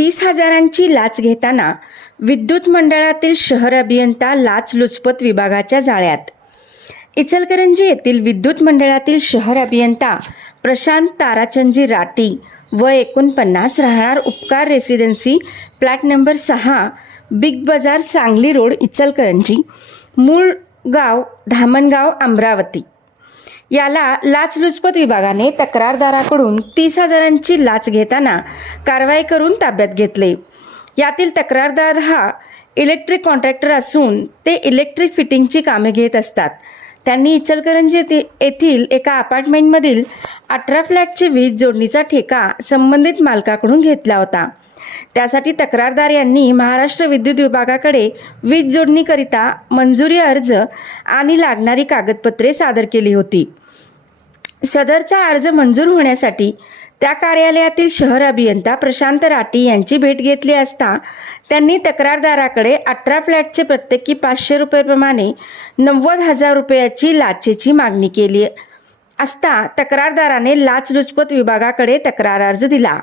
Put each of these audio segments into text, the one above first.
तीस हजारांची लाच घेताना विद्युत मंडळातील शहर अभियंता लाचलुचपत विभागाच्या जाळ्यात. इचलकरंजी येथील विद्युत मंडळातील शहर अभियंता प्रशांत ताराचंदजी राठी व एकोणपन्नास राहणार उपकार रेसिडेन्सी फ्लॅट नंबर सहा Big Bazaar Sangli road Ichalkaranji मूळ गाव धामणगाव अमरावती. याला लाचलुचपत विभागाने तक्रारदाराकडून तीस हजारांची लाच घेताना कारवाई करून ताब्यात घेतले. यातील तक्रारदार हा इलेक्ट्रिक कॉन्ट्रॅक्टर असून ते इलेक्ट्रिक फिटिंगची कामे घेत असतात. त्यांनी इचलकरंजी येथे- येथील एका अपार्टमेंटमधील अठरा फ्लॅटची वीज जोडणीचा ठेका संबंधित मालकाकडून घेतला होता. त्यासाठी तक्रारदार यांनी महाराष्ट्र विद्युत विभागाकडे वीज जोडणीकरिता मंजुरी अर्ज आणि लागणारी कागदपत्रे सादर केली होती. सदरचा अर्ज मंजूर होण्यासाठी त्या कार्यालयातील शहर अभियंता प्रशांत राठी यांची भेट घेतली असता त्यांनी तक्रारदाराकडे अठरा फ्लॅटचे प्रत्येकी पाचशे रुपयेप्रमाणे नव्वद हजार रुपयाची लाचेची मागणी केली असता तक्रारदाराने लाचलुचपत विभागाकडे तक्रार अर्ज दिला.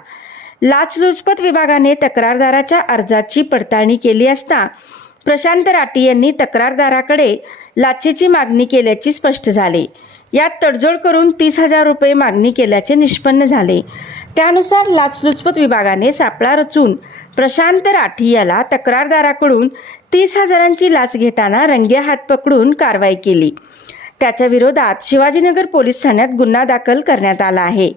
लाचलुचपत विभागाने तक्रारदाराच्या अर्जाची पडताळणी केली असता प्रशांत राठी यांनी तक्रारदाराकडे लाचेची मागणी केल्याची स्पष्ट झाले. यात तडजोड करून तीस हजार रुपये मागणी केल्याचे निष्पन्न झाले. त्यानुसार लाचलुचपत विभागाने सापळा रचून प्रशांत राठी याला तक्रारदाराकडून तीस हजारांची लाच घेताना रंगे हात पकडून कारवाई केली. त्याच्या विरोधात शिवाजीनगर पोलीस ठाण्यात गुन्हा दाखल करण्यात आला आहे.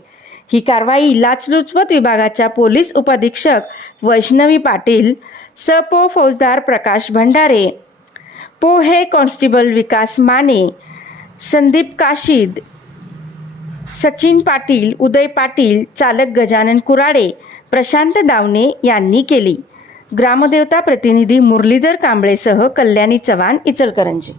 ही कारवाई लाचलुचपत विभागाच्या पोलीस उपअधीक्षक वैष्णवी पाटील सपो फौजदार प्रकाश भंडारे पोहे कॉन्स्टेबल विकास माने संदीप काशीद सचिन पाटील उदय पाटील चालक गजानन कुराडे प्रशांत दावणे यांनी केली. ग्रामदेवता प्रतिनिधी मुरलीधर कांबळेसह कल्याणी चव्हाण इचलकरंजी.